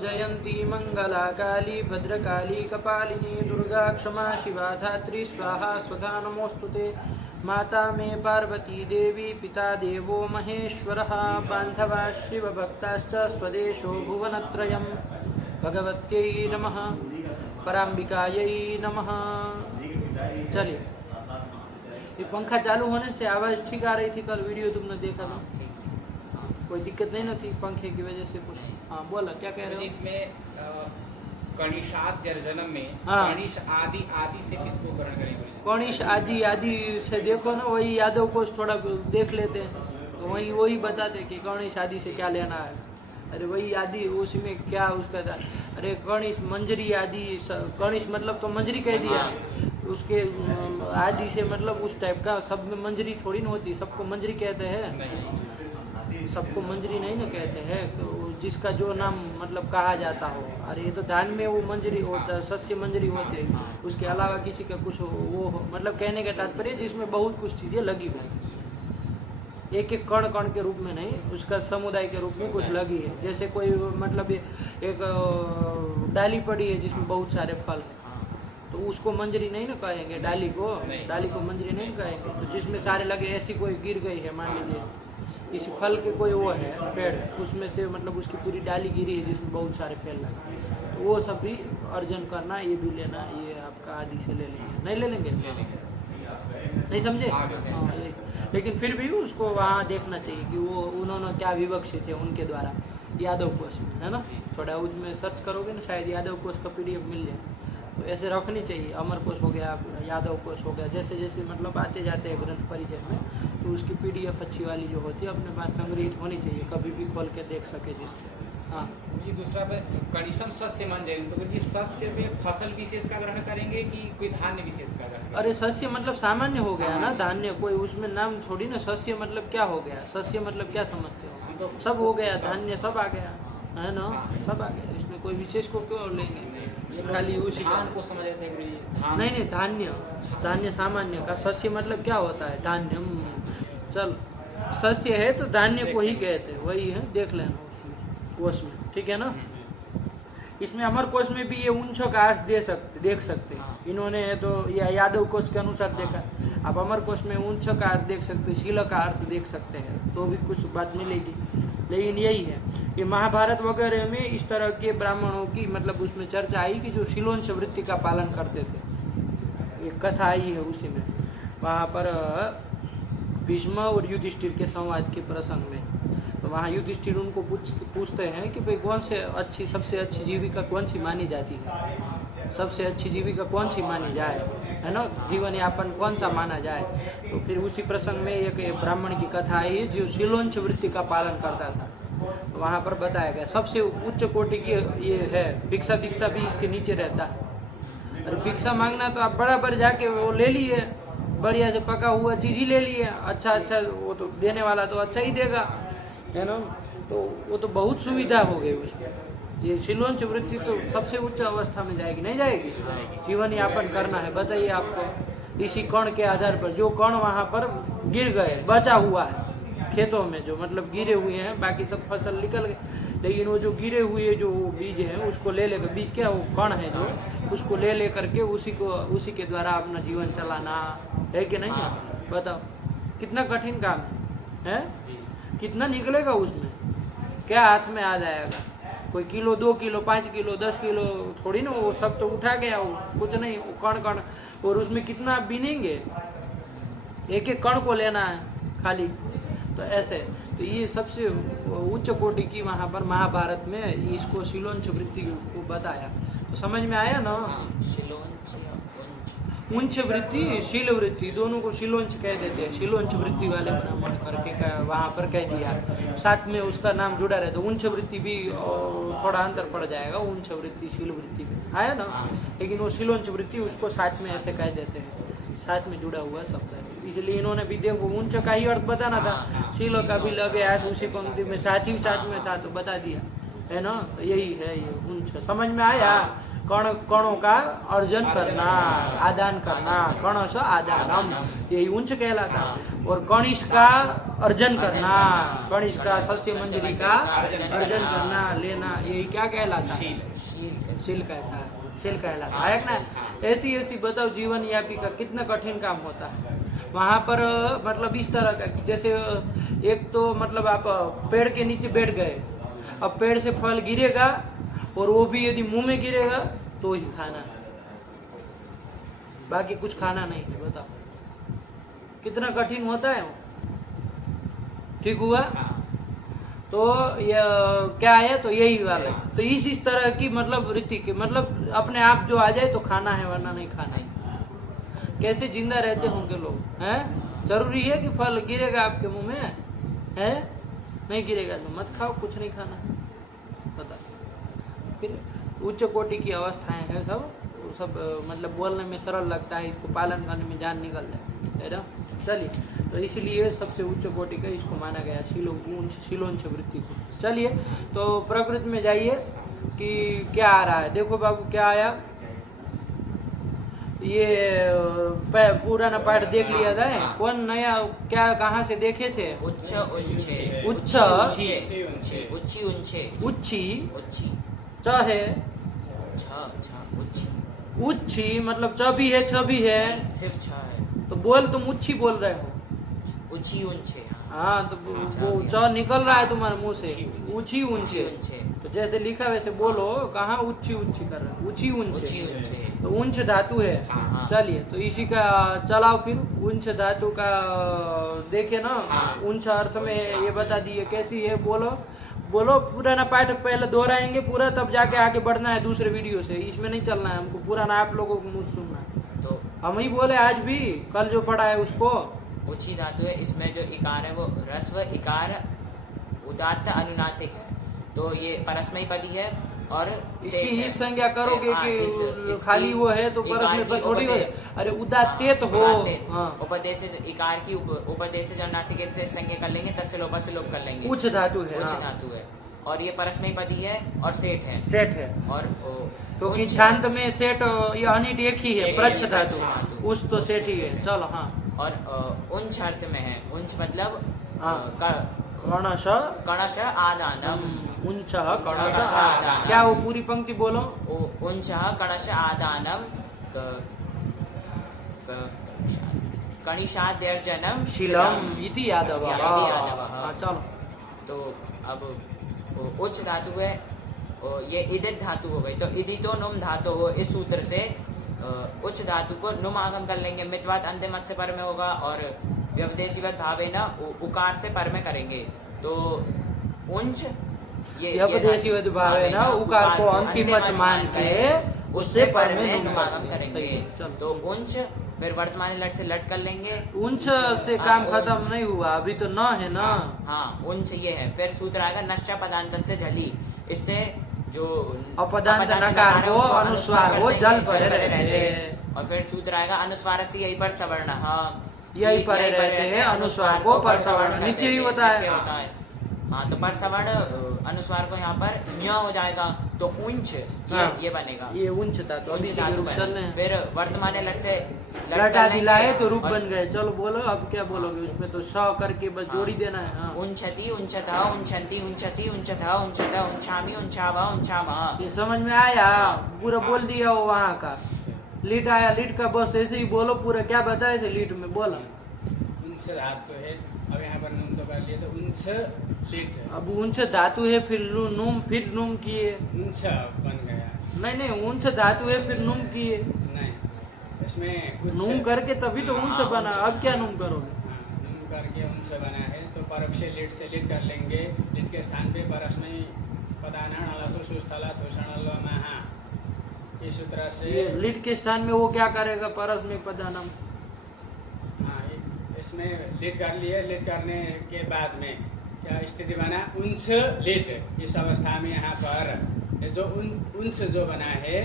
जयंती मंगला काली भद्रकाली कपालिनी दुर्गा क्षमा शिवा धात्री स्वाहा स्वधा नमोस्तुते। माता मे पार्वती देवी पिता देवो महेश्वरः बान्धवा शिवभक्ताश्च स्वदेशो भुवनत्रयम्। भगवत्यै नमः पराम्बिकायै नमः। चलिए, ये पंखा चालू होने से आवाज़ ठीक आ रही थी। कल वीडियो तुमने देखा था, कोई दिक्कत नहीं ना थी पंखे की वजह से कुछ? हाँ बोला, क्या कह रहे हो? इसमें कणिशाद्यर्जनम में हाँ। कणिश आदि आदि से किसको ग्रहण करेंगे? कणिश आदि आदि से देखो ना, वही यादव कोश थोड़ा देख लेते हैं तो वही बताते कि कणिश आदि से क्या लेना है। अरे वही आदि, उसमें क्या उसका था? अरे कणिश मंजरी आदि, कणिश मतलब तो मंजरी कह दिया, उसके आदि से मतलब उस टाइप का। सब में मंजरी थोड़ी ना होती, सबको मंजरी कहते हैं, सबको मंजरी नहीं ना कहते हैं। तो जिसका जो नाम मतलब कहा जाता हो। अरे ये तो धान में वो मंजरी होता है, सस्य मंजरी होते हैं, उसके अलावा किसी का कुछ वो हो, मतलब कहने का तात्पर्य जिसमें बहुत कुछ चीज़ें लगी हुई, एक एक कण कण के रूप में नहीं, उसका समुदाय के रूप में कुछ लगी है। जैसे कोई मतलब एक डाली पड़ी है जिसमें बहुत सारे फल हैं, तो उसको मंजरी नहीं ना कहेंगे, डाली को मंजरी नहीं कहेंगे। तो जिसमें सारे लगे, ऐसी कोई गिर गई है, मान लीजिए किसी फल के कोई वो है पेड़, उसमें से मतलब उसकी पूरी डाली गिरी है जिसमें बहुत सारे फल लगे, तो वो सब भी अर्जन करना, ये भी लेना, ये आपका आदि से ले लेंगे। नहीं ले लेंगे? नहीं समझे? हाँ, लेकिन फिर भी उसको वहाँ देखना चाहिए कि वो उन्होंने क्या विवक्षित है उनके द्वारा यादव कोश में, है ना। थोड़ा उसमें सर्च करोगे ना, शायद यादव कोश का PDF मिल जाए। तो ऐसे रखनी चाहिए। अमर कोश हो गया, यादव कोश हो गया, जैसे जैसे मतलब आते जाते हैं ग्रंथ परिचय में, तो उसकी PDF अच्छी वाली जो होती है अपने पास संग्रहित होनी चाहिए, कभी भी खोल के देख सके जिससे। हाँ जी, दूसरा कणिशम सस्य मान जाएंगे तो जी सस्य में फसल विशेष का ग्रहण करेंगे कि कोई धान्य विशेष का ग्रहण? अरे सस्य मतलब सामान्य हो गया ना, धान्य कोई उसमें नाम थोड़ी ना। सस्य मतलब क्या हो गया? सस्य मतलब क्या समझते हो? सब हो गया, धान्य सब आ गया, है ना, सब आ गया। इसमें कोई विशेष को क्यों लेंगे? ये खाली उसी धान को समझ रहे थे। नहीं, धान्य सामान्य का। सस्य मतलब क्या होता है? धान्य। चल, सस्य है तो धान्य को ही कहते हैं, वही है, देख लेना उसमें कोश में, ठीक है ना। इसमें अमर कोश में भी ये उंच का अर्थ देख सकते हैं। इन्होंने तो यादव कोश के अनुसार देखा, आप अमर कोश में उंच का अर्थ देख सकते हैं, शील का अर्थ देख सकते हैं, तो भी कुछ बात मिलेगी। लेकिन यही है, ये महाभारत वगैरह में इस तरह के ब्राह्मणों की मतलब उसमें चर्चा आई कि जो शीलोंश वृत्ति का पालन करते थे। एक कथा आई है उसी में, वहाँ पर भीष्म और युधिष्ठिर के संवाद के प्रसंग में, तो वहाँ युधिष्ठिर उनको पूछते हैं कि भाई कौन से सबसे अच्छी जीविका कौन सी मानी जाती है, सबसे अच्छी जीविका कौन सी मानी जाए, है ना, जीवन यापन कौन सा माना जाए। तो फिर उसी प्रसंग में एक ब्राह्मण की कथा आई जो शीलोंश वृत्ति का पालन करता था। तो वहाँ पर बताया गया सबसे उच्च कोटि की ये है, भिक्षा भी इसके नीचे रहता है। और भिक्षा मांगना तो आप बराबर जाके वो ले लिए, बढ़िया से पका हुआ चीज़ ही ले लिए, अच्छा वो तो देने वाला तो अच्छा ही देगा, है ना। तो वो तो बहुत सुविधा हो गई उसमें। ये शीलोंश वृत्ति तो सबसे उच्च अवस्था में जाएगी, नहीं जाएगी? जीवन यापन करना है, बताइए आपको, इसी कण के आधार पर। जो कण वहाँ पर गिर गए, बचा हुआ है खेतों में, जो मतलब गिरे हुए हैं, बाकी सब फसल निकल गए, लेकिन वो जो गिरे हुए जो बीज हैं उसको ले लेकर, बीज क्या, वो कण है जो, उसको ले करके उसी के द्वारा अपना जीवन चलाना है कि नहीं है? बताओ कितना कठिन काम है? कितना निकलेगा उसमें? क्या हाथ में आ जाएगा? कोई किलो, 2 किलो, 5 किलो, 10 किलो थोड़ी ना, वो सब तो उठा गया, वो कुछ नहीं, वो कण। और उसमें कितना आप बीनेंगे? एक एक कण को लेना है खाली। तो ऐसे, तो ये सबसे उच्च कोटि की वहाँ पर महाभारत में इसको शीलोंश वृत्ति को बताया। तो समझ में आया ना? उंच वृत्ति, शील वृत्ति, दोनों को शीलोंश कह देते हैं। शीलोंश वृत्ति वाले ब्राह्मण करके वहाँ पर कह दिया, साथ में उसका नाम जुड़ा रहे तो उंच वृत्ति भी थोड़ा अंतर पड़ जाएगा। उंच वृत्ति शील वृत्ति में आया ना, लेकिन वो शीलोंश वृत्ति उसको साथ में ऐसे कह देते हैं, साथ में जुड़ा हुआ शब्द है। इसलिए इन्होंने भी देखो उंच का ही अर्थ बताना था, शील का भी लगे आज उसी पंक्ति में साथ में था तो बता दिया, है ना, तो यही है ये उंच। समझ में आया? कण कणों का अर्जन करना, आदान करना, कणश आदानम, यही उंच कहलाता। और कणिश का अर्जन करना, कणिश का सस्य मंजरी का अर्जन करना, लेना, यही क्या कहलाता है? शील कहता है, शील कहलाता है ना। ऐसी ऐसी बताओ जीवन यापी का कितना कठिन काम होता है वहाँ पर। मतलब इस तरह का कि जैसे एक तो मतलब आप पेड़ के नीचे बैठ गए, अब पेड़ से फल गिरेगा और वो भी यदि मुंह में गिरेगा तो ही खाना, बाकी कुछ खाना नहीं है। बताओ कितना कठिन होता है वो। ठीक हुआ? तो ये क्या है, तो यही वाला है। तो इस तरह की मतलब रीति की मतलब अपने आप जो आ जाए तो खाना है, वरना नहीं खाना है। कैसे जिंदा रहते होंगे लोग, हैं? जरूरी है कि फल गिरेगा आपके मुंह में, है? नहीं गिरेगा तो मत खाओ, कुछ नहीं खाना। बता, फिर उच्च कोटि की अवस्थाएं हैं सब, सब मतलब बोलने में सरल लगता है, इसको पालन करने में जान निकल जाए, है ना। चलिए, तो इसलिए सबसे उच्च कोटि का इसको माना गया शीलोंच वृत्ति को। चलिए, तो प्रकृति में जाइए कि क्या आ रहा है। देखो बाबू क्या आया, ये पुराना पाठ देख लिया था। कौन नया क्या कहाँ से देखे थे? उच्च उंचे, उच्च उच्ची च है, उच्ची मतलब च भी है, छ भी है, सिर्फ छ है। तो बोल, तुम उच्ची बोल रहे हो। उच्ची उंचे, हाँ, तो वो च निकल रहा है तुम्हारे मुंह से, ऊंची ऊंचे। उंचे, तो जैसे लिखा वैसे बोलो, कहाँ ऊंची ऊंची कर रहे हो, ऊंची ऊंचे। उंचे। तो ऊंच धातु है। हाँ। चलिए, तो इसी का चलाओ फिर ऊंच धातु का देखे ना। ऊंच अर्थ में ये बता दिए कैसी है, बोलो बोलो। पुराना पाठ पहले दोहराएंगे पूरा, तब जाके आगे बढ़ना है दूसरे वीडियो से। इसमें नहीं चलना है हमको, पुराना आप लोगों को मुझ सुनना है। तो हम ही बोले आज भी, कल जो पढ़ा है उसको। उच्ची धातु है, इसमें जो इकार है वो ह्रस्व इकार उदात्त अनुनासिक है, तो ये परस्मयी पदी है। और इसकी हित संज्ञा करोगे कि खाली वो है तो परस्मयी पद थोड़ी हो। अरे उदात्तेत हो, उपदेश इकार की उपदेश अनुनासिक से संज्ञा कर लेंगे, तस्य लोप से लोप कर लेंगे। उच्च धातु है, उच्च धातु है, और ये परस्मयी पदी है और सेठ है। सेठ है, और क्योंकि छांत में सेठ ये अनिट एक ही है, प्रच्छ धातु, उस तो सेठ ही है। चलो, हाँ। और उंच अर्थ में है, उंच मतलब कणश कणश आदानम, उंच कणश आदानम। क्या वो पूरी पंक्ति बोलो? उंच कणश आदानम कणिशाद्यर्जनम शीलम इति यादव। चलो, तो अब उच्च धातु है, ये इदित धातु हो गई। तो इदितो नुम धातु हो, इस सूत्र से उच्च धातु को नुम आगम कर लेंगे। मितवात अंतिम से पर में होगा, और व्यपदेशीवत भावे न उकार से पर में करेंगे। तो उंच ये व्यपदेशीवत भावे न उकार को अंतिम मान के उससे पर में नुम आगम करेंगे। तो उंच, फिर वर्तमान लट से लट कर लेंगे। उंच से काम खत्म नहीं हुआ, अभी तो न है ना। हाँ, उंच ये है। फिर सूत्र आएगा नश्चा पदांत से जली, इससे जो अपदांत नकार हो, अनुस्वार हो, जल परे रहते। और फिर सूत्र आएगा अनुस्वार से यही पर सवर्ण, यही परे रहते हैं, अनुस्वार को पर सवर्ण नित्य ही होता है। हाँ, तो पर सवर्ण अनुस्वार को यहाँ पर न्य हो जाएगा, तो उंच ये बनेगा, ये उंच था। तो अभी फिर वर्तमान लट से लटा दिलाए तो रूप बन गए। चलो बोलो, अब क्या बोलोगे उसमें? तो स करके बस जोड़ी देना है। उंचती उंचतः उंचंती उंचसी उंचतः उंचतः उंचामी उंचावा उंचामः। ये समझ में आया? पूरा बोल दिया वो वहाँ का। लीट आया, लीट का बस ऐसे ही बोलो पूरा। क्या बताया थे लीट में? बोला उंच धातु है, अब यहाँ पर नुम तो कर लिए, तो उंच लीट है। अब उंच धातु है, फिर नुम, फिर नुम किए। उंच बन गया। नहीं, उंच धातु है, फिर नुम किए। नहीं, इसमें नुम करके तभी तो उंच बना। अब क्या नुम करोगे? नुम करके उंच बना है, तो परोक्ष लीट से लीट कर लेंगे। लीट के स्थान पे परस्मयी पदान अलतो सुस्थला थोषण महा, इस सूत्र से लीट के स्थान में वो क्या करेगा? परस्मयी पदानम। हाँ, इसमें लीट कर लिए। लीट करने के बाद में क्या स्थिति बना? उंच लीट। इस अवस्था में यहाँ पर जो उंच जो बना है,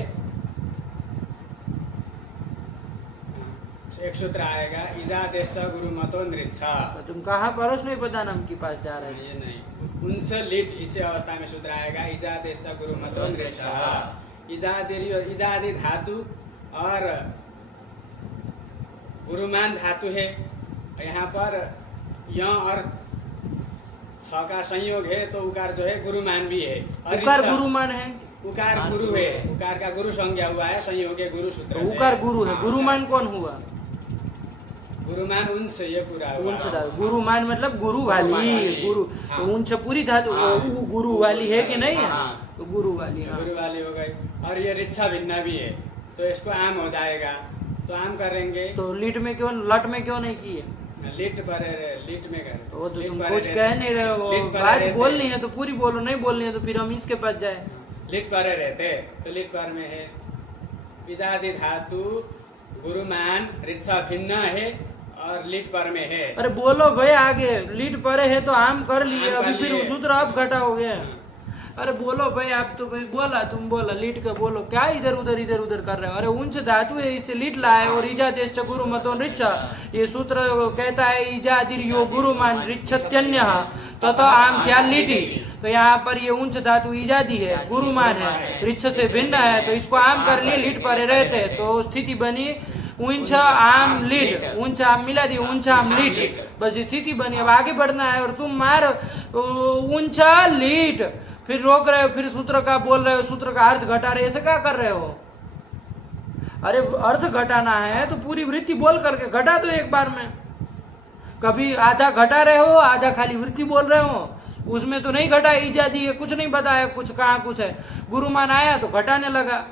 एक सूत्र आएगा इजा देश गुरु मतो नृत्छ। तुम कहाँ परस्मयी पदानम के पास जा रहे हो? ये नहीं, उंस लिट इसी अवस्था में सूत्र आएगा इजादेश गुरु मतो इजादी धातु और गुरुमान धातु है। यहाँ पर य और छ का संयोग है तो उकार जो है गुरुमान भी है। और उकार रिचा- गुरुमान है, उकार गुरु है, उकार का गुरु संज्ञा हुआ है संयोग के गुरु सूत्र से। उकार गुरु है, हाँ, गुरुमान कौन हुआ? गुरुमान उंस ये पूरा हुआ। उंच धातु, गुरुमान मतलब गुरु वाली, गुरु हाँ। तो उंच पूरी धातु हाँ। उ गुरु वाली है कि नहीं है? हाँ। तो गुरु वाली, हाँ। गुरु वाली हो गई। और ये रिच्छा भिन्ना भी है तो इसको आम हो जाएगा, तो आम करेंगे। तो लीट में क्यों, लट में क्यों नहीं किए? लिट पर लिट में कर वो तो तुम कुछ कह नहीं रहे हो, बात बोलनी है तो पूरी बोलो, नहीं बोलनी है तो फिर हम इसके पास जाए। लिट पर रहते तो लिट पर में है इजादी धातु गुरुमान रिच्छा भिन्न है और लिट पर में है। अरे बोलो भाई आगे, लीट परे है तो आम कर लिए, आम कर अभी फिर लिए। सूत्र अब घटाओगे। अरे बोलो भाई, आप तो भाई बोला, तुम बोला लीट का बोलो, क्या इधर उधर कर रहे हो? अरे उंच धातु है, इससे लीट लाए और इजादेश गुरु मतोन रिच्छ, ये सूत्र कहता है इजादिर यो गुरुमान रिच्छत्यन्य तथा आम श्याल लीटी। तो यहाँ पर ये उंच धातु इजादी है, गुरुमान है, रिच्छ से भिन्न है, तो इसको आम कर लिए, लीट परे रहते हैं, तो स्थिति बनी ऊंचा आम लीड, ऊंचा आम मिला दी, ऊंचा आम लीड, बस स्थिति बनी। अब आगे बढ़ना है और तुम मार ऊंचा लीड, फिर रोक रहे हो, फिर सूत्र का बोल रहे हो, सूत्र का अर्थ घटा रहे हो, ऐसे क्या कर रहे हो? अरे अर्थ घटाना है तो पूरी वृत्ति बोल करके घटा दो एक बार में। कभी आधा घटा रहे हो, आधा खाली वृत्ति बोल रहे हो, उसमें तो नहीं घटा, इजादी है, कुछ नहीं बताया, कुछ कहाँ कुछ है। गुरुमान आया तो घटाने लगा।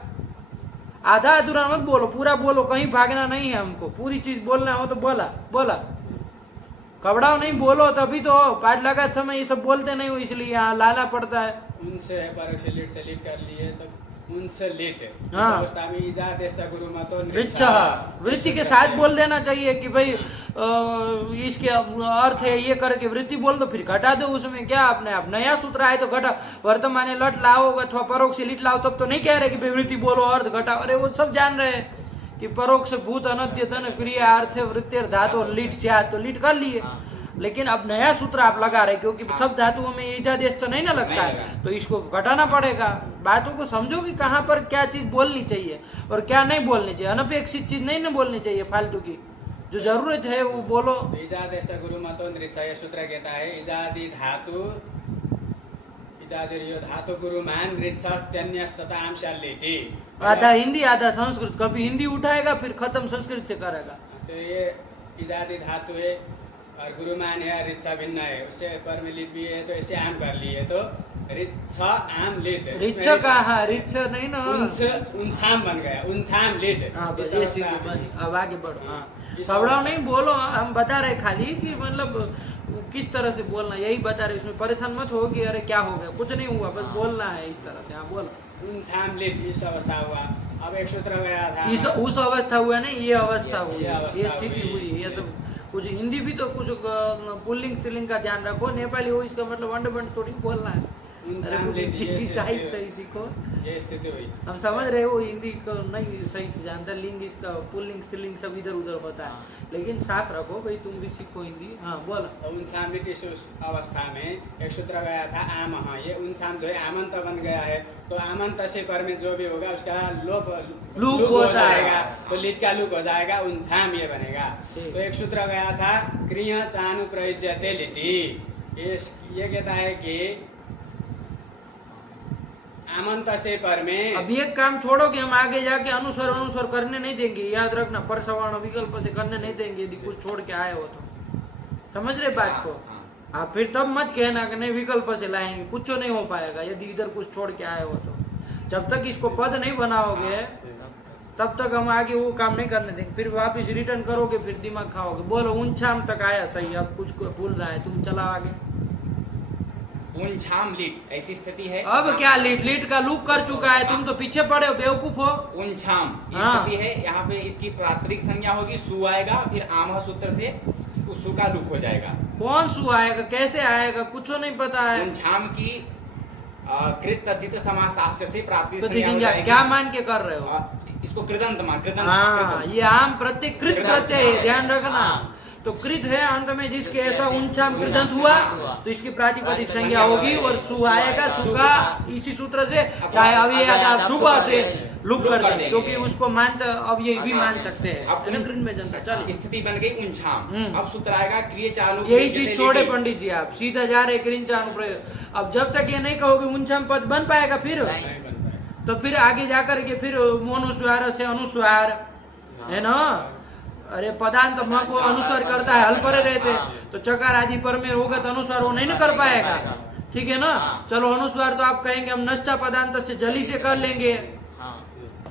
आधा अधूरा मत बोलो, पूरा बोलो, कहीं भागना नहीं है हमको, पूरी चीज बोलना हो तो बोला कबड़ाओ नहीं, बोलो तभी तो। पाठ लगा समय ये सब बोलते नहीं हो, इसलिए यहाँ लाना पड़ता है। उनसे है परोक्ष लिट से लिट कर लिए तो उनसे लिट इस हाँ। अवस्था में इजादेश गुरु मतो रिच्छ, वृत्ति के साथ बोल देना चाहिए कि भाई इसके अर्थ है ये करके वृत्ति बोल दो, फिर घटा दो, उसमें क्या अपने आप नया सूत्र आए तो घटा। वर्तमान लट लाओ अथवा परोक्ष लिट लाओ तब तो नहीं कह रहे कि भाई वृत्ति बोलो अर्थ घटाओ। अरे वो सब जान रहे हैं कि परोक्ष भूत अनद्यतन क्रिया अर्थ वृत्ति धातु लीट से तो लीट कर लिए, लेकिन अब नया सूत्र आप लगा रहे क्योंकि सब धातुओं में इजादेश तो नहीं ना लगता है, तो इसको घटाना पड़ेगा। बातों को समझो कि कहाँ पर क्या चीज बोलनी चाहिए और क्या नहीं बोलनी चाहिए। अनपेक्षित चीज नहीं ना बोलनी चाहिए, फालतू की, जो जरूरत है वो बोलो। इजादेश गुरु मतो ये सूत्र कहता है इजादी धातु इजादिर यो धातु गुरुमान रिच्छत्यन्यस तथा आमशाल लिटी। आधा हिंदी आधा संस्कृत, कभी हिंदी उठाएगा फिर खत्म संस्कृत से करेगा। तो ये इजादी धातु है और गुरुमान है, रिच्छा भिन्न है, उससे पर में लिट भी है तो इसे आम कर लिए तो रिच्छा आम लिट। रिच्छ कहा, रिच्छ नहीं ना, उनछाम बन गया, उनछाम लिट। हाँ बस इस ये अवस्था चीज में। बनी। अब आगे बढ़ो। हाँ इस खबड़ाओ नहीं बोलो, हम बता रहे खाली कि मतलब किस तरह से बोलना, यही बता रहे। इसमें परेशान मत हो कि अरे क्या हो गया, कुछ नहीं हुआ, बस बोलना है इस तरह से। हाँ बोलो। उनछाम लिट इस अवस्था हुआ। अब एक सूत्र गया था इस उस अवस्था हुआ नहीं, ये अवस्था हुई, ये अवस्था ये स्थिति हुई। हुई। ये सब कुछ हिंदी भी तो कुछ पुल्लिंग स्त्रीलिंग का ध्यान रखो, नेपाली हो इसका मतलब अंडबंड थोड़ी बोलना है। उनछाम लिट ये सही स्थिति सही सीखो। ये स्थिति हुई। हम समझ रहे हो हिंदी को नहीं सही से जानता, लिंग इसका पुल्लिंग स्त्रीलिंग सब इधर उधर होता है, लेकिन साफ रखो भाई, तुम भी सीखो हिंदी। हाँ बोलो। और उनछाम लिट इस उस अवस्था में एक सूत्र गया था आम। हाँ ये उनछाम जो है आमंत बन गया है, तो आमंत से पर में जो भी होगा उसका लूप हो होता है। जाएगा, तो लिट का लूप हो जाएगा, उनछाम ये बनेगा। ठीक। तो एक सूत्र गया था क्रिया चानु प्रयुज्यते लिटी। ये कहता है कि आमंत से पर में अब एक काम छोड़ो कि हम आगे जाके अनुस्वर करने नहीं देंगे, याद रखना, परसवर्ण विकल्प से करने नहीं देंगे यदि कुछ छोड़ के आए हो तो। समझ रहे बात को? आप फिर तब मत कहना कि नहीं विकल्प से लाएंगे, कुछ नहीं हो पाएगा यदि इधर कुछ छोड़ के आए हो तो। जब तक इसको पद नहीं बनाओगे तब तक हम आगे वो काम नहीं करने देंगे। फिर वापिस रिटर्न करोगे, फिर दिमाग खाओगे। बोलो उनछाम तक आया सही, अब कुछ भूल रहा है, तुम चला आगे। उनछाम लिट ऐसी स्थिति है। अब क्या लीट का लूप कर चुका है, तुम तो पीछे पड़े हो, बेवकूफ हो। उनछाम हाँ। स्थिति है, यहाँ पे इसकी प्राकृतिक संज्ञा होगी सु आएगा, फिर आमह सूत्र से सु का लूप हो जाएगा। कौन सु आएगा, कैसे आएगा, कुछ नहीं पता है। उनछाम की कृत तद्धित समासाश्च से प्राप्ति तो संज्ञा हो दिशा जाएगी। क्या मान के कर रहे हो? इसको कृदंत मान, कृदंत हाँ, ये आम प्रत्यय कृत प्रत्यय है, ध्यान रखना। तो कृत है अंत में जिसके जिसके ऐसा ऐसे ऊंचाम ऊंचाम कृदंत हुआ हुआ। तो इसकी प्रातिपदिक प्रातिपदिक संज्ञा होगी और सु आएगा, सु का इसी सूत्र से चाहे अभी आप सुबह से लुक कर देंगे क्योंकि उसको मानते अब ये भी मान सकते हैं। अब है ना कृत में जनता चलिए स्थिति बन गई उनछाम। हम्म। अब सूत्र आएगा क्रिय चालू यही चीज छोड़े पंडित जी, आप सीधा जा रहे कृंचा अनुप्रयोग। अब जब तक ये नहीं कहोगे ऊंचाम पद बन पाएगा फिर नहीं। नहीं बन पाएगा। तो फिर आगे जाकर के फिर मोनुस्वार से अनुस्वार है ना। अरे पदांत म को अनुस्वार करता है, हल परे रहते तो चकार आदि पर में होगा तो अनुस्वार वो नहीं ना कर पाएगा। ठीक है ना। चलो अनुस्वार तो आप कहेंगे हम नष्टा पदांत से जली से कर लेंगे, हाँ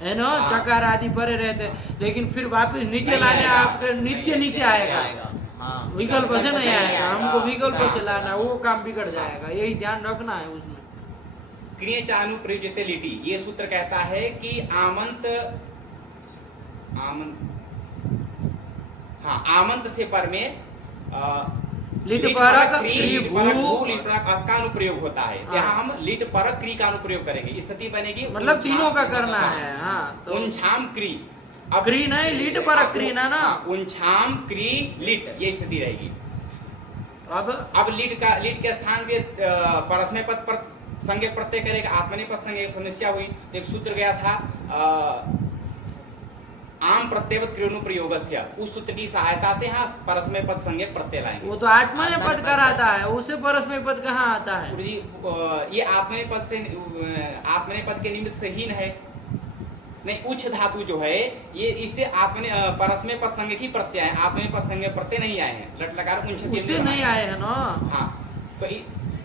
है ना। चकार आदि परे रहते लेकिन फिर वापस नीचे लाने आपके नित्य नीचे आएगा, हाँ विकल्प से नहीं आएगा। हमको विकल्प से हाँ, लाना, वो काम बिगड़ जाएगा। यही ध्यान रखना है उसमें। क्रिय चालू प्रयुज्यते लिटी, ये सूत्र कहता है कि आमंत आमंत से पर में लिट लिट परक परक क्री, लिट क्री परक भू, भू, लिट परक अस का अनुप्रयोग होता है। हाँ। यहाँ हम लिट परक क्री का अनुप्रयोग करेंगे, स्थिति बनेगी मतलब उनछाम। तीनों का करना है। हाँ तो उनछाम क्री। क्री नहीं, लिट परक क्री ना ना। उनछाम क्री लिट, ये स्थिति रहेगी। अब लिट के स्थान पे परस्मै पद पर संज्ञा प्रत्यय करेगा, आत्मनेपद संज्ञा समस्या हुई तो एक सूत्र गया था आम प्रत्ययवत क्रियोनुप्रयोगस्य, उस सूत्र की सहायता से हाँ परस्मै पद संज्ञा प्रत्यय लाएंगे। वो तो आत्मनेपद पद कराता है, उससे परस्मै पद कहाँ आता है। गुरु जी ये आत्मनेपद से आत्मनेपद के निमित्त से हीन है। नहीं, उच्च धातु जो है ये इससे परस्मै पद संज्ञा की प्रत्यय है, आत्मनेपद संज्ञा प्रत्यय नहीं आए हैं। लट लकार उंच के उससे नहीं आए हैं ना। हाँ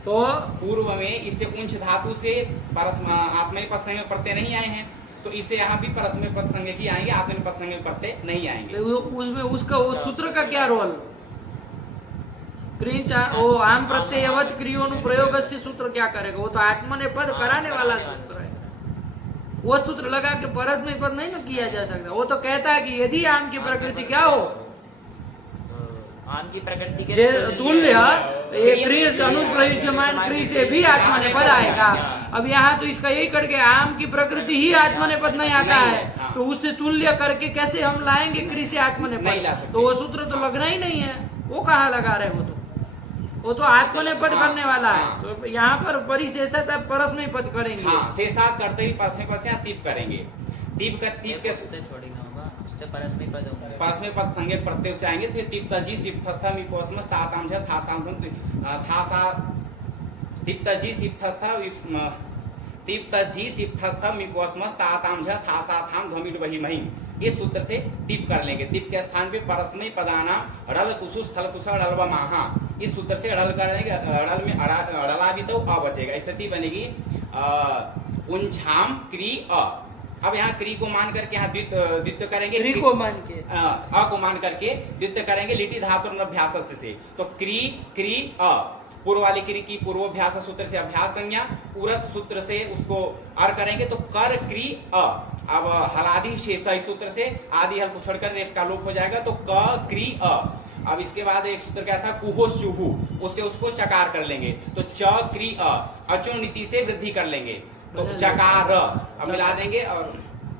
तो पूर्व में इससे उंच धातु से आत्मनेपद संज्ञा प्रत्यय नहीं आए हैं, तो इससे यहाँ भी परस्मै पद संज्ञा की आएंगे, आत्मनेपद संज्ञा प्रत्यय नहीं आएंगे। तो उसमें उसका उस सूत्र का क्या रोल। वो आम प्रत्ययवत क्रियोनुप्रयोग से सूत्र क्या करेगा। वो तो आत्मनेपद कराने वाला सूत्र है। वो सूत्र लगा के परस्मै पद नहीं ना किया जा सकता। वो तो कहता है कि यदि आम की प्रकृति क्या हो, आम की प्रकृति के तुल्य अनुप्रयुज्यमान क्रिय से भी आत्मनेपद आएगा। अब यहाँ तो इसका यही कट गया, आम की प्रकृति ही आत्मनेपद नहीं आता है तो उससे तुल्य करके कैसे हम लाएंगे क्रिय से नहीं ला आत्मनेपद। सकते। तो वो सूत्र तो लगना ही नहीं है। वो कहाँ लगा रहे वो तो आत्मनेपद करने वाला है। तो यहाँ पर परिशेषत परस्मै पद करेंगे। हाँ, शेषात करते ही परस्मै पद से यहाँ तीप करेंगे। तीप के छोड़ी ना होगा, उससे परस्मै पद होगा। परस्मै पद संज्ञक प्रत्यय से आएंगे। फिर तीप तजी सिप्तस्था मिपोस्मस ताताम झ थासाम थासा तीप तजी सिप्तस्था तीप तजी सिप्तस्था मिपोस्मस ताताम झ थासा थाम ध्वमिड वही महिम, इस सूत्र से तीप कर लेंगे। तीप के स्थान पे परस्मै पदाना रल तुसु स्थल तुसा रलवा माहा, इस सूत्र से रल करेंगे। रल में रला भी तो अ बचेगा, स्थिति बनेगी उनछाम क्री अ। अब यहाँ क्री को मान करके यहाँ द्वित्व करेंगे, क्री को मान के अ को मान करके द्वित्व करेंगे लिटि धातु और अभ्यास से। तो क्री क्री अ, पूर्व वाली क्री की पूर्वाभ्यास सूत्र से अभ्यास संज्ञा, उरत सूत्र से उसको अर करेंगे तो कर क्री अ। अब हलादि शेष सूत्र से आदि हल को छोड़कर रेफ का लोप हो जाएगा तो क क्री अ। अब इसके बाद एक सूत्र क्या था कुहो सुहु, उससे उसको चकार कर लेंगे तो च क्री अ। अचुन नीति से वृद्धि कर लेंगे तो चकार। अब मिला देंगे और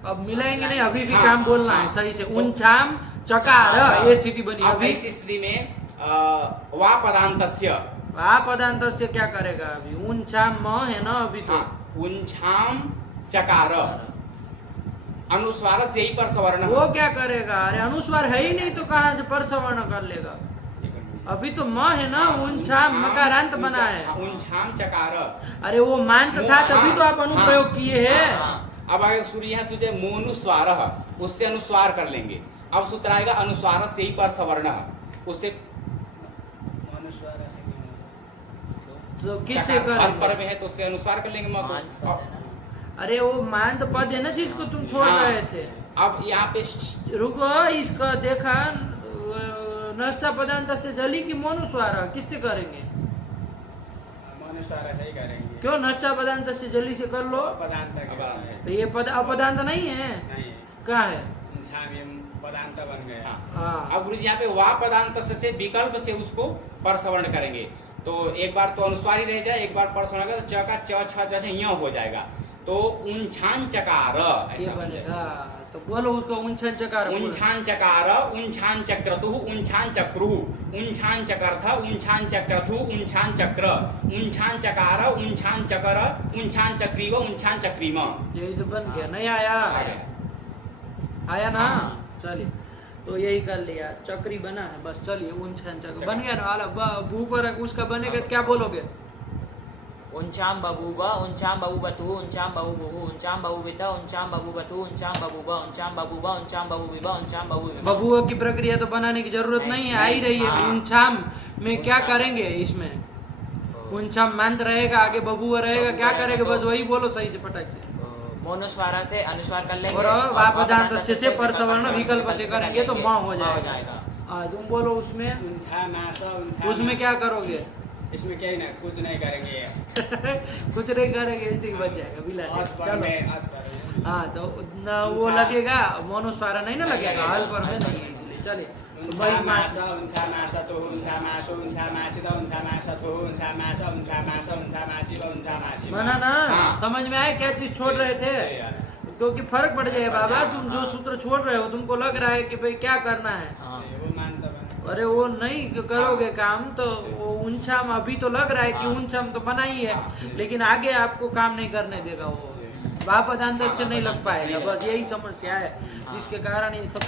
अब मिलाएंगे नहीं, अभी भी हाँ, काम बोलना है सही से। उनछाम चकार, ये स्थिति बनी। अब अभी ऐसी स्थिति में वा पदांतस्य, पदांत से क्या करेगा। अभी उनछाम म है ना अभी तो। हाँ, उनछाम चकार अनुस्वार से यही पर सवर्ण। वो क्या करेगा। अरे अनुस्वार है ही नहीं तो कहाँ से परसवर्ण कर लेगा। अभी तो म है ना, उनछाम मकारांत बना है। उनछाम चकार। अरे वो मांत था तभी तो आप अनुप्रयोग किए हैं। अब आगे सूर्य यहाँ सूर्य मोनुस्वार, उससे अनुस्वार कर लेंगे। अब सूत्र आएगा अनुस्वार से ही पर सवर्ण, उससे तो किससे हर पर करेंगे। में है तो उससे अनुस्वार कर लेंगे। अरे वो मांत पद है ना जिसको तुम छोड़ रहे थे। अब यहाँ पे रुको, इसका देखा नष्टा पदांत से जली की मोनुस्वार किससे करेंगे। मनुस्वार से ही करेंगे। क्यों नष्टा पदांत से जली से कर लो। पदांत तो ये पद अपदांत नहीं है, नहीं, कहाँ है। पदांत बन गया। हाँ। अब गुरु जी यहाँ पे वा पदांत से विकल्प से उसको परसवर्ण करेंगे तो एक बार तो अनुस्वार ही रह जाए, एक बार परसवर्ण का च का च छ य हो जाएगा तो उनछान चकार ये बनेगा। तो बोलो उसको उंछन चकार बोलो। उंछान चकार उंछान चक्रतु उंछान चक्रुः उंछान चकर्थ उंछान चक्रथु उंछान चक्र उंछान चकार उंछान चकर उंछान चक्रीव उंछान चक्रीम। यही तो बन गया, नहीं आया? आया ना? चलिए तो यही कर लिया, चक्री बना है बस। चलिए उंछान चक्र बन गया ना। भू पर उसका बनेगा तो क्या बोलोगे? उंचाम बबूबा उंचाम बबूबतु उंचाम बबूबुहु उंचाम बबूबिता उंचाम बबूबतु उंचाम बबूबा उंचाम बबूबा उंचाम बबूबिबा उंचाम बबूबिबा। बबुआ की प्रक्रिया तो बनाने की जरूरत नहीं है, आ ही रही है। हाँ। उंछाम में क्या करेंगे? इसमें उंछाम मंत्र रहेगा, आगे बबुआ रहेगा, क्या करेंगे? बस वही बोलो सही से फटाक से। मोनुस्वारा से अनुस्वार कर लेंगे और वापदांत से परसवर्ण विकल्प से करेंगे तो माँ हो जाएगा। तुम बोलो उसमें, उंछा मासा उंछा उसमें क्या करोगे? इसमें क्या ही ना, कुछ नहीं करेंगे। कुछ नहीं करेंगे, इसी बच जाएगा बिला। आज पर चलो में आज पर हाँ तो न वो लगेगा, मोनुस्वारा नहीं ना लगेगा, हल पर में नहीं है, इसलिए चलिए तो उंछा वही मासा उंछा मासा तो उंछा मासो उंछा मासिदा उंछा मासा तो उंछा मासा उंछा मासा उंछा मासिदा उंछा मासी बना ना? हाँ। समझ में आया क्या चीज छोड़ रहे थे? क्योंकि फर्क पड़ जाए बाबा, तुम जो सूत्र छोड़ रहे हो तुमको लग रहा है कि भाई क्या करना है, वो मानता बना। अरे वो नहीं करोगे काम तो वो उंछाम अभी तो लग रहा है कि उंछाम तो बना ही है, लेकिन आगे आपको काम नहीं करने देगा वो, वापदांत से नहीं लग पाएगा। बस यही समस्या है जिसके कारण ये सब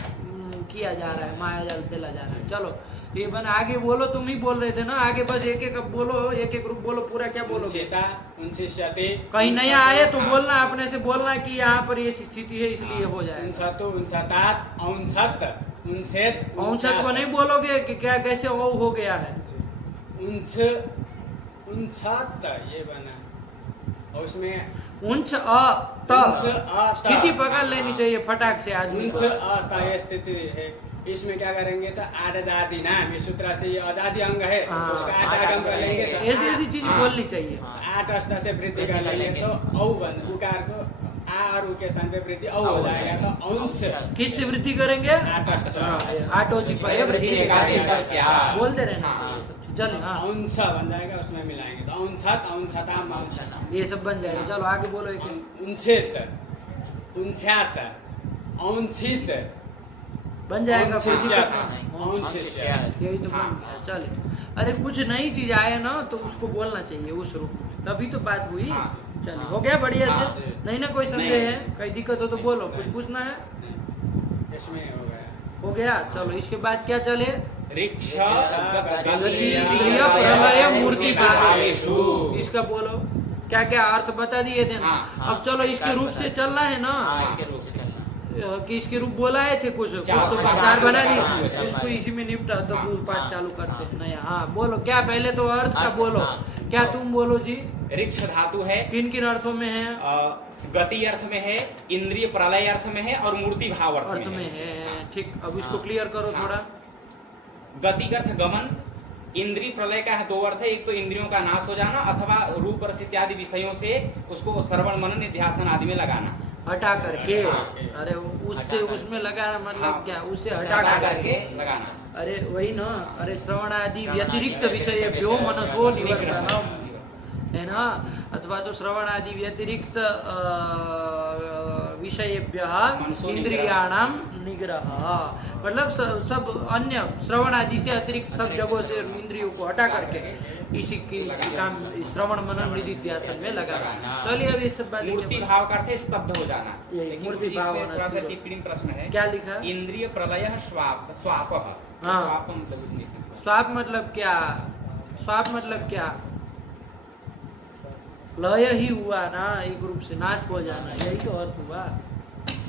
किया जा रहा है, माया जाल फैला जा रहा है। चलो ये बना, आगे बोलो, तुम ही बोल रहे थे ना, आगे बस एक एक बोलो, एक एक ग्रुप बोलो, पूरा क्या बोलोगे? उंचेता उंचिष्यति कहीं नहीं आए तो बोलना, अपने से बोलना कि यहाँ पर ये स्थिति है इसलिए हो जाएगा। उंचतु उंचतात औंछत उंचेत औंसत को नहीं बोलोगे कि क्या कैसे वो हो गया है। उंच उंचत ये बना, और उसमें उंच उंच अ त। स्थिति पकड़ लेनी चाहिए फटाक से आज उंच उसको। अ त ये स्थिति है। इसमें क्या करेंगे तो आजादी नाम, इस सूत्र से ये आजादी अंग है, हाँ। उसका आठ आगम कर लेंगे तो ऐसी ऐसी चीजें बोलनी चाहिए। आठ अस्तर से वृद्धि कर लेंगे तो औ बन, उकार को आ और उ के स्थान पे वृद्धि औ हो जाएगा तो औंस किस से वृद्धि करेंगे? आठ अस्तर आटो जी पाए वृद्धि एकादेशस्य। बोलते रहना हाँ। चाहिए सब चीज़। चलिए हाँ औंस बन जाएगा, उसमें मिलाएंगे तो औंछत औंछताम औंछताम ये सब बन जाएगा। चलो आगे बोलो एक उंछेत उंछ्यात औंछित बन जाएगा, कोई दिक्कत औंछिष्यत नहीं। औंछिष्यत। यही तो बन गया। चले अरे कुछ नई चीज आए ना तो उसको बोलना चाहिए उस रूप में, तभी तो बात हुई। हाँ। चलिए हो गया बढ़िया से, हाँ। नहीं ना कोई संदेह है, कहीं दिक्कत हो तो बोलो, कुछ पूछना है? इसमें हो गया हो गया। चलो इसके बाद क्या चले? ऋक्ष गति गति क्रिया प्रलय मूर्ति भावेषु। इसका बोलो क्या क्या अर्थ बता दिए थे ना। हाँ, अब चलो इसके रूप से चलना है ना, इसके रूप से चलना। कि इसके रूप बोलाए थे कुछ तो चार बना दिए, हाँ, इसको इसी में निपटा तो हाँ, पाठ हाँ, चालू करते हाँ। हैं नया। हाँ बोलो क्या, पहले तो अर्थ का अर्थ, बोलो। हाँ। क्या तुम बोलो जी, ऋक्ष धातु है, किन किन अर्थों में है? गति अर्थ में है, इंद्रिय प्रलय अर्थ में है और मूर्ति भाव अर्थ अर्थ में में है। है। ठीक, अब इसको हाँ। क्लियर करो हाँ। थोड़ा। गति अर्थ गमन, इंद्रिय प्रलय का है दो अर्थ है, एक तो इंद्रियों का नाश हो जाना अथवा रूप रस इत्यादि विषयों से उसको श्रवण मनन निध्यासन आदि में लगाना। हटा करके, हाँ। अरे उससे हटा उसमें लगाना मतलब हाँ। क्या, उससे उससे हटा हटा करके। करके लगाना। अरे वही ना, अरे श्रवण आदि श्रवण व्यतिरिक्त आदि विषय व्यतिरिक्त भ्यो विषय मनसो निग्रह। निवर्तनम, है ना, अथवा तो श्रवण आदि व्यतिरिक्त विषयेभ्यः मनसो इंद्रियाणाम निग्रह, मतलब सब अन्य श्रवण आदि से अतिरिक्त सब जगहों से इंद्रियों को हटा करके इसी की काम श्रवण मनन निधिध्यासन में लगाना। चलिए अब ये सब बात मूर्ति भाव का अर्थ है स्तब्ध हो जाना। यही, लेकिन मूर्ति इसमें भाव होना थोड़ा सा चाहिए। टिप्पणी प्रश्न है, क्या लिखा? इंद्रिय प्रलय स्वाप स्वापः। हाँ। स्वाप मतलब नहीं समझ। स्वाप मतलब क्या? स्वाप मतलब क्या? लय ही हुआ ना, एक रूप से नाश हो जाना, यही तो अर्थ हुआ।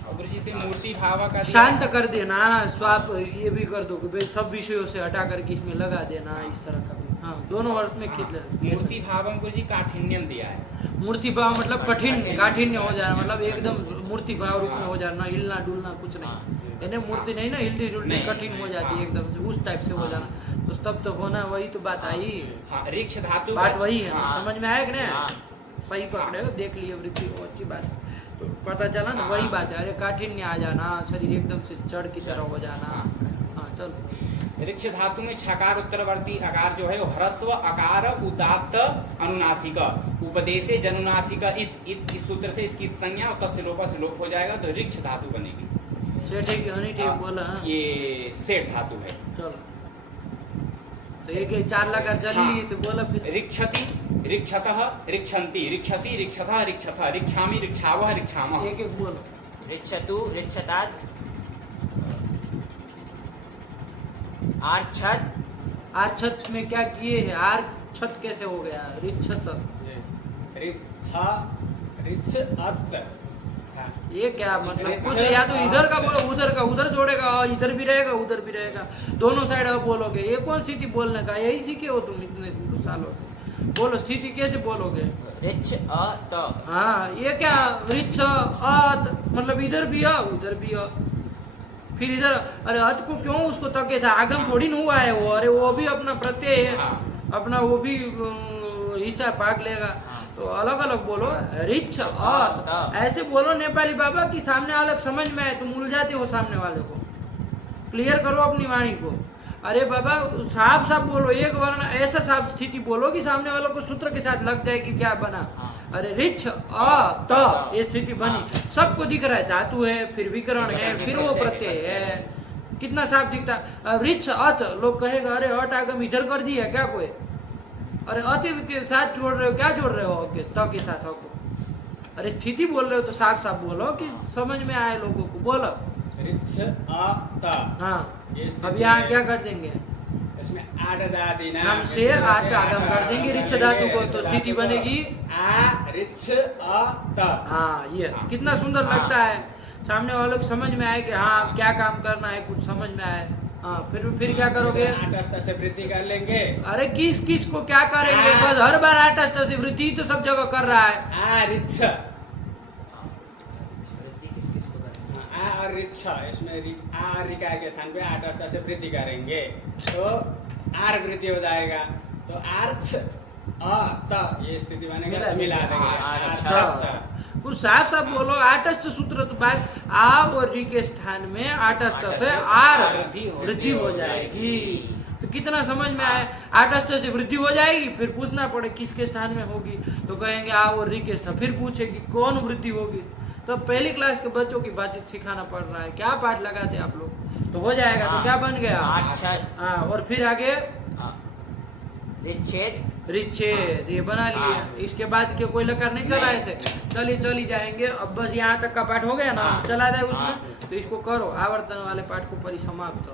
गुरु जी से मूर्ति भाव का शांत कर देना, स्वाप ये भी कर दो कि भाई सब विषयों से हटा करके इसमें लगा देना, इस तरह का भी। हाँ दोनों अर्थ में खींच ले। मूर्ति भाव गुरु जी काठिन्यम दिया है। मूर्ति भाव मतलब कठिन, काठिन्य हो जाना, मतलब एकदम मूर्ति भाव रूप में हो जाना, हिलना डुलना कुछ नहीं, यानी मूर्ति नहीं ना हिलती डुलती नहीं, कठिन हो जाती है एकदम से, उस टाइप से हो जाना, तो तब तो होना, वही तो बात आई। हाँ, ऋक्ष धातु बात का- वही है ना, हाँ। समझ में आया कि नहीं? हाँ। सही पकड़े हो, देख लिए वृत्ति को, अच्छी बात है। तो पता चला ना, हाँ। वही बात है। अरे काठिन्य आ जाना, शरीर एकदम से जड़ की तरह हो जाना। हाँ चलो, ऋक्ष धातु में छकार उत्तरवर्ती अकार जो है वो ह्रस्व अकार उदात्त अनुनासिक उपदेशे जनुनासिक इत इस सूत्र से इसकी संज्ञा और तस्य लोप से लोप हो जाएगा तो ऋक्ष धातु बनेगी। सेठ की हनी ठीक बोला हाँ। ये सेठ धातु है। चलो तो एक एक 4 लगा चल हाँ। ली तो बोला फिर रिक्षति, रिक्षतः, रिक्षन्ति, रिक्षसि, रिक्षतः, रिक्षथ, रिक्षामि, रिक्षावः, रिक्षामः। एक एक बोलो। रिच्छतु रिच्छतात् आर्छत आर्छत में क्या किए है? आर छत कैसे हो गया? रिच्छत रिच्छा रिच्छ अत हाँ। ये क्या मतलब? रिच्छ कुछ या तो इधर का बोलो, उधर का उधर जोड़ेगा, और इधर भी रहेगा उधर भी रहेगा, दोनों साइड अब बोलोगे। ये कौन स्थिति बोलने का? यही सीखे हो तुम इतने सालों से। बोलो स्थिति कैसे बोलोगे? रिच्छ अत हाँ ये क्या? रिच्छ अत मतलब इधर भी आ उधर भी आ, फिर इधर। अरे अत को क्यों उसको तके से आगम थोड़ी न हुआ है वो। अरे वो भी अपना प्रत्यय है, हाँ। अपना वो भी हिस्सा भाग लेगा। तो अलग अलग बोलो। रिच्छ अत ऐसे बोलो नेपाली बाबा कि सामने अलग समझ में आए। तुम उलझाते हो सामने वाले को। क्लियर करो अपनी वाणी को। अरे बाबा साफ साफ बोलो, एक वर्ण ऐसा साफ स्थिति बोलो कि सामने वालों को सूत्र के साथ लग जाए कि क्या बना। अरे रिच्छ अत ये स्थिति बनी, सबको दिख रहा है। धातु है, फिर विकरण है, फिर वो प्रत्यय है, कितना साफ दिखता है। रिच्छ अत लोग कहेगा अरे अट आगम इधर कर दिया क्या कोई? अरे अत के साथ जोड़ रहे हो, क्या जोड़ रहे हो? के त के साथ को। अरे स्थिति बोल रहे हो तो साफ साफ बोलो कि समझ में आए लोगों को। बोलो रिच्छ अत हाँ। ये स्थिति अब यहाँ है। क्या कर देंगे? इसमें आठ जा देना, नाम से आठ आगम कर देंगे रिच्छ धातु को, तो स्थिति बनेगी आ रिच्छ अत। हाँ। ये हाँ। कितना सुंदर लगता है। सामने वालों को समझ में आए कि हाँ क्या काम करना है, कुछ समझ में आए। हाँ फिर क्या करोगे? आठ से वृद्धि कर लेंगे। अरे किस किस को क्या करेंगे? बस हर बार आठ से वृद्धि तो सब जगह कर रहा है। आ रिच्छ वृद्धि किस किस को करनी है? आ और रिच्छ इसमें आ और रिकार के स्थान पे आठ से वृद्धि करेंगे तो आर वृद्धि हो जाएगा। तो आर्च अत ये स्थिति बनेगा तो मिला देंगे। अच्छा कुछ साफ साफ बोलो। आटस्थ सूत्र तो बात आ और री के स्थान में आटस्थ से आर वृद्धि हो जाएगी। तो कितना समझ में आए? आटस्थ से वृद्धि हो जाएगी, फिर पूछना पड़े किसके स्थान में होगी, तो कहेंगे आ और री के स्थान। फिर पूछेगी कौन वृद्धि होगी, तो पहली क्लास के बच्चों की बातें सिखाना पड़ रहा है। क्या पाठ लगाते आप लोग? तो हो जाएगा। तो क्या बन गया? आर्छत हाँ और फिर आगे रिच्छेद रिच्छेद ये बना लिए। हाँ। इसके बाद के कोई लकार नहीं चलाए थे। चली जाएंगे। अब बस यहाँ तक का पाठ हो गया ना, हाँ। चला जाए उसमें। हाँ। तो इसको करो, आवर्तन वाले पाठ को परिसमाप्त।